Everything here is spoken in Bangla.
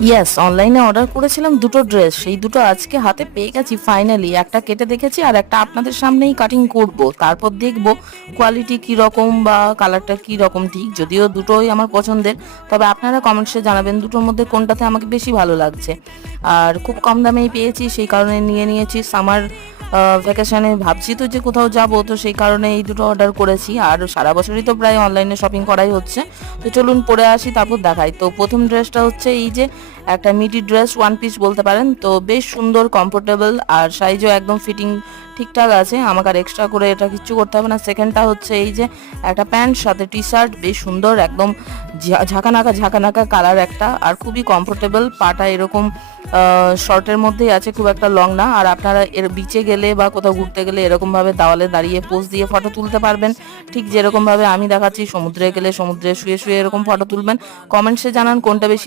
ইয়েস, অনলাইনে অর্ডার করেছিলাম দুটো ড্রেস, সেই দুটো আজকে হাতে পেয়ে গেছি ফাইনালি। একটা কেটে দেখেছি আর একটা আপনাদের সামনেই কাটিং করব, তারপর দেখব কোয়ালিটি কি রকম বা কালারটা কি রকম। ঠিক যদিও দুটোই আমার পছন্দের, তবে আপনারা কমেন্টসে জানাবেন দুটোর মধ্যে কোনটাতে আমাকে বেশি ভালো লাগছে। আর খুব কম দামেই পেয়েছি, সেই কারণে নিয়ে নিয়েছি। সামার ভ্যাকেশনে ভাবছি তো যে কোথাও যাব, তো সেই কারণে এই দুটো অর্ডার করেছি। আর সারা বছরই তো প্রায় অনলাইনে শপিং করাই হচ্ছে। তো চলুন পরে আসি, তারপর দেখাই। তো প্রথম ড্রেসটা হচ্ছে এই যে একটা মিডি ড্রেস, ওয়ান পিস বলতে পারেন। তো বেশ সুন্দর, কমফোর্টেবল, আর সাইজও একদম ফিটিং ঠিকঠাক আছে, আমাকে আর এক্সট্রা করে এটা কিচ্ছু করতে হবে না। সেকেন্ডটা হচ্ছে এই যে একটা প্যান্ট সাথে টি শার্ট, বেশ সুন্দর, একদম ঝাঁকানাকা ঝাঁকানাকা কালার একটা, আর খুবই কমফোর্টেবল। পাটা এরকম শর্টের মধ্যেই আছে, খুব একটা লং না। আর আপনারা এর বিচে গেলে বা কোথাও ঘুরতে গেলে এরকমভাবে দেওয়ালে দাঁড়িয়ে পোজ দিয়ে ফটো তুলতে পারবেন, ঠিক যেরকমভাবে আমি দেখাচ্ছি। সমুদ্রে গেলে সমুদ্রে শুয়ে শুয়ে এরকম ফটো তুলবেন। কমেন্টসে জানান কোনটা বেশি